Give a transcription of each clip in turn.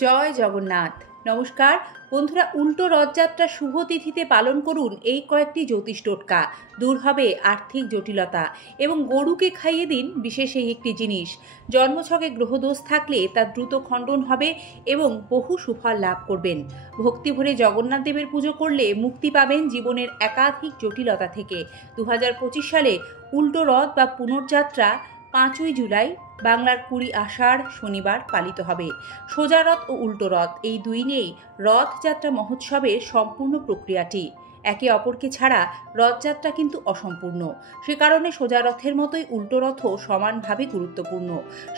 জয় জগন্নাথ। নমস্কার বন্ধুরা, উল্টো রথযাত্রা শুভ তিথিতে পালন করুন এই কয়েকটি জ্যোতিষ টোটকা। দূর হবে আর্থিক জটিলতা এবং গরুকে খাইয়ে দিন বিশেষ এই একটি জিনিস। জন্মছকে গ্রহদোষ থাকলে তা দ্রুত খণ্ডন হবে এবং বহু সুফল লাভ করবেন। ভক্তি ভরে জগন্নাথ দেবের পুজো করলে মুক্তি পাবেন জীবনের একাধিক জটিলতা থেকে। 2025 সালে উল্টো রথ বা পুনর্যাত্রা 5ই জুলাই বাংলার 20 আষাঢ় শনিবার পালিত হবে। সোজা রথ ও উল্টো রথ এই দুই নিয়েই রথযাত্রা মহোৎসবের সম্পূর্ণ প্রক্রিয়াটি। একে অপরকে ছাড়া রথযাত্রা কিন্তু অসম্পূর্ণ। সে কারণে সোজা রথের মতোই উল্টো রথও সমানভাবে গুরুত্বপূর্ণ।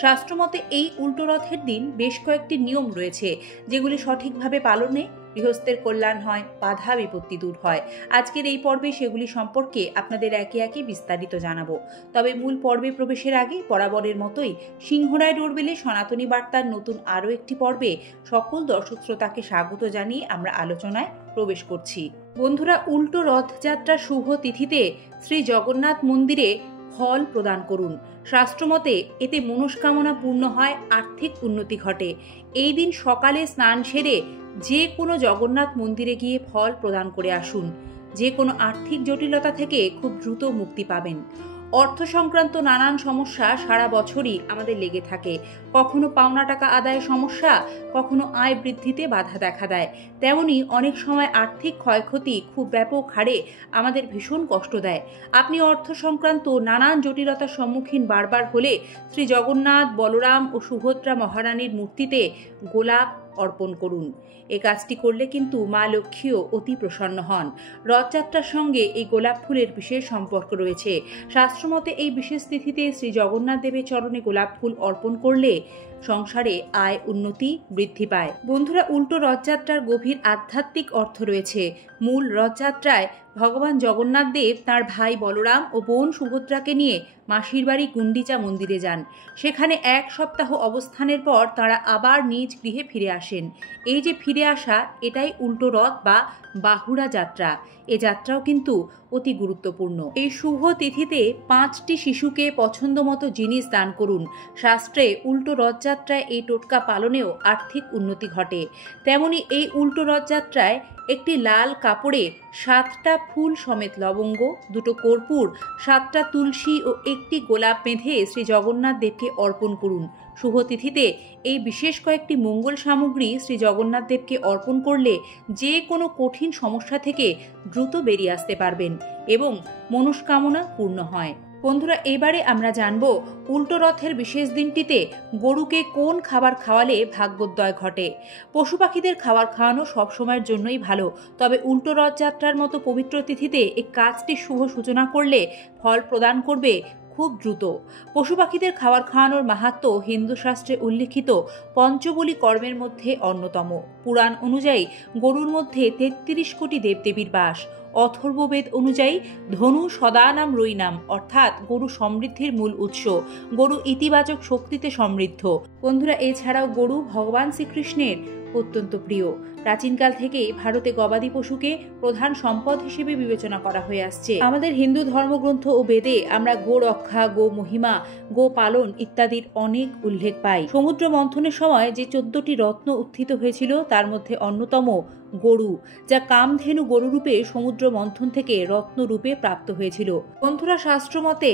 শাস্ত্রমতে এই উল্টো রথের দিন বেশ কয়েকটি নিয়ম রয়েছে, যেগুলি সঠিকভাবে পালনে গৃহস্থের কল্যাণ হয়, বাধা বিপত্তি দূর হয়। আজকের এই পর্বে সেগুলি সম্পর্কে আপনাদের একে একে বিস্তারিত জানাবো। তবে মূল পর্বে প্রবেশের আগে বরাবরের মতোই সিংহরায় ডোরবেলে সনাতনী বার্তার নতুন আরও একটি পর্বে সকল দর্শক শ্রোতাকে স্বাগত জানিয়ে আমরা আলোচনায় প্রবেশ করছি। বন্ধুরা, উল্টো রথযাত্রা শুভ তিথিতে শ্রী জগন্নাথ মন্দিরে ফল প্রদান করুন। শাস্ত্রমতে এতে মনস্কামনা পূর্ণ হয়, আর্থিক উন্নতি ঘটে। এই দিন সকালে স্নান সেরে যে কোনো জগন্নাথ মন্দিরে গিয়ে ফল প্রদান করে আসুন। যে কোনো আর্থিক জটিলতা থেকে খুব দ্রুত মুক্তি পাবেন। অর্থ সংক্রান্ত নানান সমস্যা সারা বছরই আমাদের লেগে থাকে। কখনো পাওনা টাকা আদায়ের সমস্যা, কখনো আয় বৃদ্ধিতে বাধা দেখা দেয়। তেমনি অনেক সময় আর্থিক ক্ষয়ক্ষতি খুব ব্যাপক হারে আমাদের ভীষণ কষ্ট দেয়। আপনি অর্থ সংক্রান্ত নানান জটিলতার সম্মুখীন বারবার হলে শ্রী জগন্নাথ, বলরাম ও সুভদ্রা মহারানীর মূর্তিতে গোলাপ অর্পণ করুন। এই কাজটি করলে কিন্তু মা লক্ষ্মীও অতি প্রসন্ন হন। রথযাত্রার সঙ্গে এই গোলাপ ফুলের বিশেষ সম্পর্ক রয়েছে। শাস্ত্রমতে এই বিশেষ তিথিতে শ্রী জগন্নাথ দেবের চরণে গোলাপ ফুল অর্পণ করলে সংসারে আয় উন্নতি বৃদ্ধি পায়। বন্ধুরা, উল্টো রথযাত্রার গভীর আধ্যাত্মিক অর্থ রয়েছে। মূল রথযাত্রায় ভগবান জগন্নাথ দেব তাঁর ভাই বলরাম ও বোন সুভদ্রাকে নিয়ে মাসির বাড়ি গুন্ডিচা মন্দিরে যান। সেখানে 1 সপ্তাহ অবস্থানের পর তাঁরা আবার নিজ গৃহে ফিরে আসেন। এই যে ফিরে আসা, এটাই উল্টো রথ বা বাহুড়া যাত্রা। এ যাত্রাও কিন্তু অতি গুরুত্বপূর্ণ। এই শুভ তিথিতে 5টি শিশুকে পছন্দ মতো জিনিস দান করুন। শাস্ত্রে উল্টো রথযাত্রায় এই টোটকা পালনেও আর্থিক উন্নতি ঘটে। তেমনি এই উল্টো রথযাত্রায় একটি লাল কাপড়ে 7টা ফুল সমেত লবঙ্গ, 2টো কর্পূর, 7টা তুলসী ও একটি গোলাপ বেঁধে শ্রী জগন্নাথ দেবকে অর্পণ করুন। শুভ তিথিতে এই বিশেষ কয়েকটি মঙ্গল সামগ্রী শ্রী জগন্নাথ দেবকে অর্পণ করলে যে কোনো কঠিন সমস্যা থেকে দ্রুত বেরিয়ে আসতে পারবেন এবং মনস্কামনা পূর্ণ হয়। বন্ধুরা, এবারে আমরা জানব উল্টো রথের বিশেষ দিনটিতে গরুকে কোন খাবার খাওয়ালে ভাগ্যোদয় ঘটে। পশু পাখিদের খাবার খাওয়ানো সবসময়ের জন্যই ভালো, তবে উল্টো রথযাত্রার মতো পবিত্র তিথিতে এই কাজটি শুভ সূচনা করলে ফল প্রদান করবে খুব দ্রুত। পশু পাখিদের খাবার খাওয়ানোর মাহাত্ম্য হিন্দু শাস্ত্রে উল্লিখিত পঞ্চবলী কর্মের মধ্যে অন্যতম। পুরাণ অনুযায়ী গরুর মধ্যে 33 কোটি দেবদেবীর বাস। অথর্ববেদ অনুযায়ী ধনু সদানাম রৈনাম, অর্থাৎ গরু সমৃদ্ধির মূল উৎস। গরু ইতিবাচক শক্তিতে সমৃদ্ধ। বন্ধুরা, এছাড়াও গরু ভগবান শ্রীকৃষ্ণের অত্যন্ত প্রিয়। প্রাচীনকাল থেকে ভারতে গবাদি পশুকে প্রধান সম্পদ হিসেবে বিবেচনা করা হয়ে আসছে। আমাদের হিন্দু ধর্মগ্রন্থ ও বেদে আমরা গো রক্ষা, গো মহিমা, গো পালন ইত্যাদির অনেক উল্লেখ পাই। সমুদ্র মন্থনের সময় যে 14টি রত্ন উত্থিত হয়েছিল তার মধ্যে অন্যতম গরু, যা কামধেনু গরুরূপে সমুদ্র মন্থন থেকে রত্নরূপে প্রাপ্ত হয়েছিল। বন্ধুরা, শাস্ত্রমতে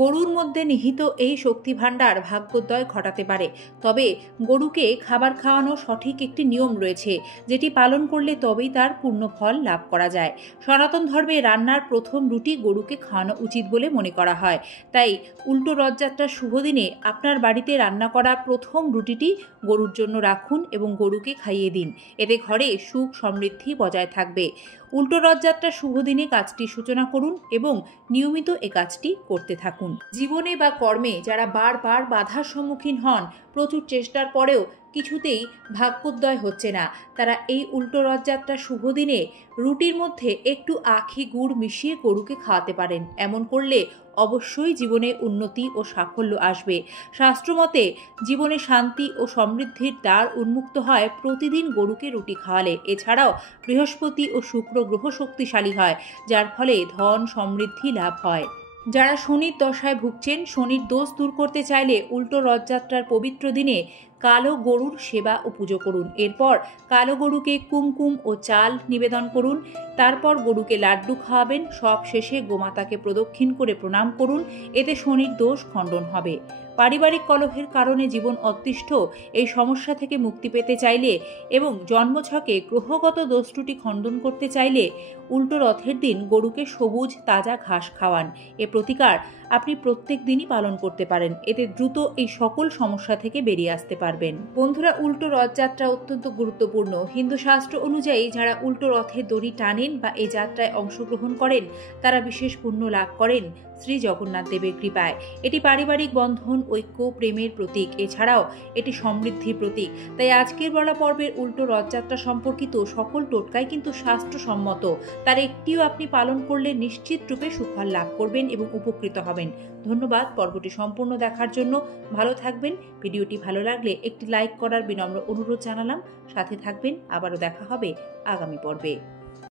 গরুর মধ্যে নিহিত এই শক্তি ভাণ্ডার ভাগ্যোদয় ঘটাতে পারে। তবে গরুকে খাবার খাওয়ানো সঠিক একটি নিয়ম রয়েছে, যেটি পালন করলে তবেই তার পূর্ণ ফল লাভ করা যায়। সনাতন ধর্মে রান্নার প্রথম রুটি গরুকে খাওয়ানো উচিত বলে মনে করা হয়। তাই উল্টো রথযাত্রার শুভ দিনে আপনার বাড়িতে রান্না করা প্রথম রুটিটি গরুর জন্য রাখুন এবং গরুকে খাইয়ে দিন। এতে ঘরে সুখ সমৃদ্ধি বজায় থাকবে। উল্টো রথযাত্রার শুভ দিনে কাজটি সূচনা করুন এবং নিয়মিত এ কাজটি করতে থাকুন। জীবনে বা কর্মে যারা বারবার বাধার সম্মুখীন হন, প্রচুর চেষ্টার পরেও কিছুতেই ভাগ্যোদয় হচ্ছে না, তারা এই উল্টো রথযাত্রার শুভ দিনে রুটির মধ্যে একটু আখি গুড় মিশিয়ে গরুকে খাওয়াতে পারেন। এমন করলে অবশ্যই জীবনে উন্নতি ও সাফল্য আসবে। শাস্ত্রমতে জীবনে শান্তি ও সমৃদ্ধির দ্বার উন্মুক্ত হয় প্রতিদিন গরুকে রুটি খাওয়ালে। এছাড়াও বৃহস্পতি ও শুক্র গ্রহ শক্তিশালী হয়, যার ফলে ধন সমৃদ্ধি লাভ হয়। যারা শনির দশায় ভুগছেন, শনির দোষ দূর করতে চাইলে উল্টো রথযাত্রার পবিত্র দিনে কালো গরুর সেবা ও পুজো করুন। এরপর কালো গরুকে কুমকুম ও চাল নিবেদন করুন। তারপর গরুকে লাড্ডু খাওয়াবেন। সব শেষে গোমাতাকে প্রদক্ষিণ করে প্রণাম করুন। এতে শনির দোষ খণ্ডন হবে। পারিবারিক কলহের কারণে জীবন অতিষ্ঠ এই সমস্যা থেকে মুক্তি পেতে চাইলে এবং জন্মছকে গ্রহগত দোষ ত্রুটি খণ্ডন করতে চাইলে উল্টো রথের দিন গরুকে সবুজ তাজা ঘাস খাওয়ান। এ প্রতিকার আপনি প্রত্যেক দিনই পালন করতে পারেন। এতে দ্রুত এই সকল সমস্যা থেকে বেরিয়ে আসতে পারবেন। বন্ধুরা, উল্টো রথযাত্রা অত্যন্ত গুরুত্বপূর্ণ। হিন্দু শাস্ত্র অনুযায়ী যারা উল্টো রথের দড়ি টানেন বা এই যাত্রায় অংশগ্রহণ করেন তারা বিশেষ পুণ্য লাভ করেন শ্রী জগন্নাথ দেবের কৃপায়। এটি পারিবারিক বন্ধন, ঐক্য, প্রেমের প্রতীক। এছাড়াও এটি সমৃদ্ধির প্রতীক। তাই আজকের বলা পর্বের উল্টো রথযাত্রা সম্পর্কিত সকল টোটকাই কিন্তু শাস্ত্রসম্মত। তার একটিও আপনি পালন করলে নিশ্চিত রূপে সুফল লাভ করবেন এবং উপকৃত হবেন। ধন্যবাদ পর্বটি সম্পূর্ণ দেখার জন্য। ভালো থাকবেন। ভিডিওটি ভালো লাগলে একটি লাইক করার বিনম্র অনুরোধ জানালাম। সাথে থাকবেন। আবারও দেখা হবে আগামী পর্বে।